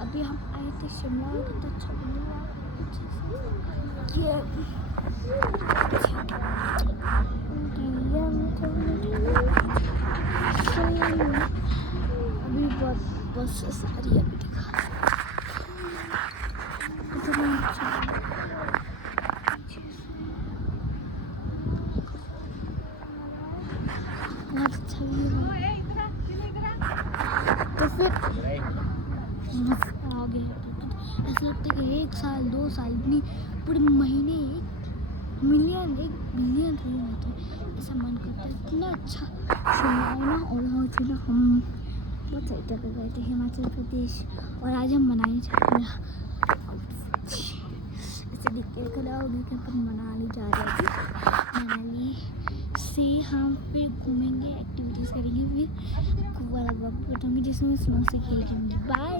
अभी हम आए थे शिमला में, कितना अच्छा घूमने ये अभी बहुत बसेस आ रही है, अभी दिखा कितना अच्छा बहुत अच्छा व्यू है। तो फिर आ गए ऐसा लगता है कि 1 साल 2 साल नहीं, पूरे महीने 1 मिलियन 1 बिलियन रहे होते, ऐसा मन करता है। इतना अच्छा शिमला है ना। और वहाँ से ना हम बहुत सारी जगह गए थे, हिमाचल प्रदेश, और आज हम मनाली जा रहे हैं। ऐसे देख के खड़ा होगी कि अपन मनाली जा रहे हैं। मनाली से हम फिर घूमेंगे, एक्टिविटीज़ करेंगे, फिर वाला वक्त बताऊँगी जिसमें मैं स्नो से खेल रही हूँ। बाय।